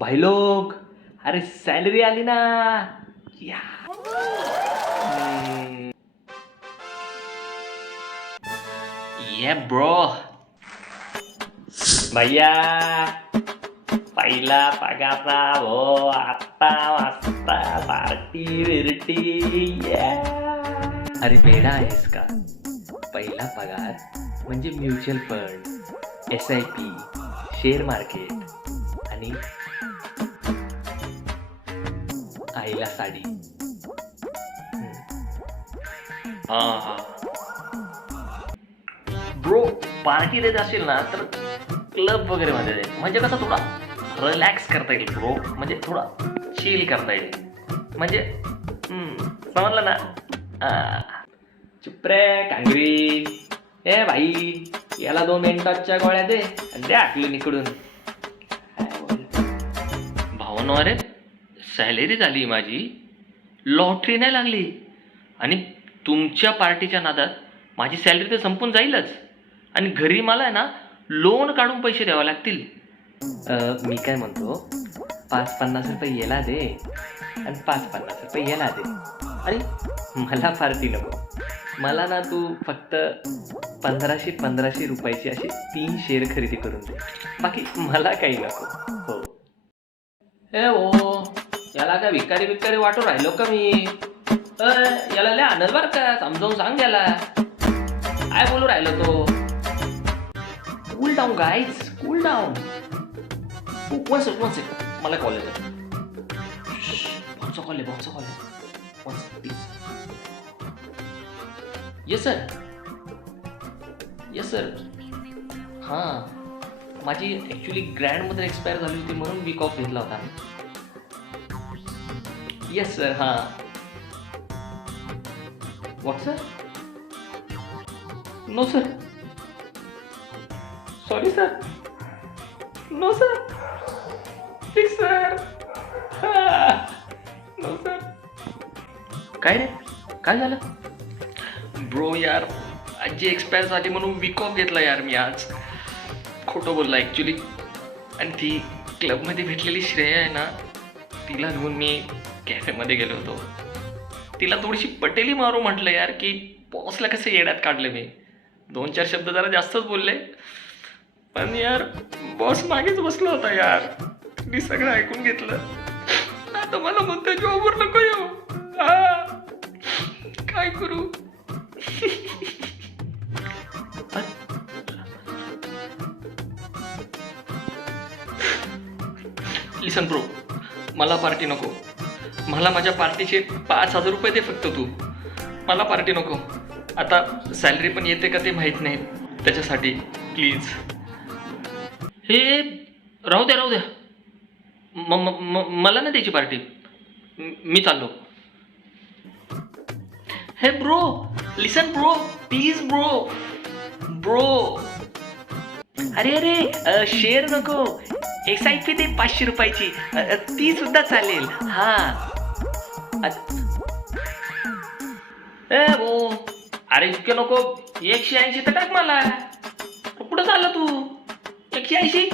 भाई लोग, अरे सॅलरी आली ना या. ये ब्रो भैया, पहिला पगारचा हो आता वाजता पार्टी बिर्टी. अरे वेडा आहेस का? पहिला पगार म्हणजे mutual fund, SIP, share market आणि आईला साडी. हा ब्रो, पार्टी देत असेल ना तर क्लब वगैरे मध्ये दे, म्हणजे कसं थोडा रिलॅक्स करता येईल ब्रो, म्हणजे थोडा चिल करता येईल, म्हणजे समजलं ना. चुप रे कांगरी. ए भाई, याला 2 मिनिटाच्या गोळ्या दे आणि दे आटलून इकडून. भावनो, अरे सॅलरी झाली माझी, लॉटरी नाही लागली आणि तुमच्या पार्टीच्या नादात माझी सॅलरी तर संपून जाईलच आणि घरी मला आहे ना लोन काढून पैसे द्यावे लागतील. मी काय म्हणतो, 5-50 रुपये याला दे आणि 5-50 रुपये याला दे आणि मला पार्टी नको. मला ना तू फक्त 1500 रुपयाची अशी 3 शेअर खरेदी करून दे, बाकी मला काही नको. हो ए ओ, याला काय भिकारी वाटून राहिलो का मी? याला लय आणल बर का, समजावून सांग याला काय बोलू राहिलो तो. Cool down guys, cool down. One second, मला कॉल येतो. भाऊचा कॉल आहे. प्लीज. Yes sir. हां, माझी ॲक्च्युली ग्रँडमदर एक्सपायर झाली होती म्हणून वीक ऑफ घेतला होता. Yes sir. हां. What sir? No sir. Sorry sir. No sir. Please sir. No sir. काय रे, काय झालं? ब्रो यार, आजी एक्सपायर झाली म्हणून वीक ऑफ घेतला यार मी आज. खोटं बोलला ॲक्च्युली. आणि ती क्लबमध्ये भेटलेली श्रेया आहे ना, तिला घेऊन मी कॅफेमध्ये गेलो होतो. तिला थोडीशी पटेली मारू म्हटलं यार, की बॉसला कसं येड्यात काढलं मी. 2-4 शब्द जरा जास्तच बोलले, पण यार बॉस मागेच बसला होता यार. मी सगळं ऐकून घेतलं. आता मला म्हणतं जॉबवर नको येऊ. काय करू? लिसन ब्रो, मला पार्टी नको. मला माझ्या पार्टीचे 5,000 रुपये दे फक्त तू. मला पार्टी नको. आता सॅलरी पण येते का ते माहीत नाही, त्याच्यासाठी प्लीज. हे राहू द्या. मला नाही द्यायची पार्टी. मी चाललो. हे bro, listen bro, please bro. अरे शेअर नको, SIP दे 500 रुपयाची, ती सुद्धा चालेल. अरे इतके नको. 180 तर टाक मला. कुठं चालला तू? 180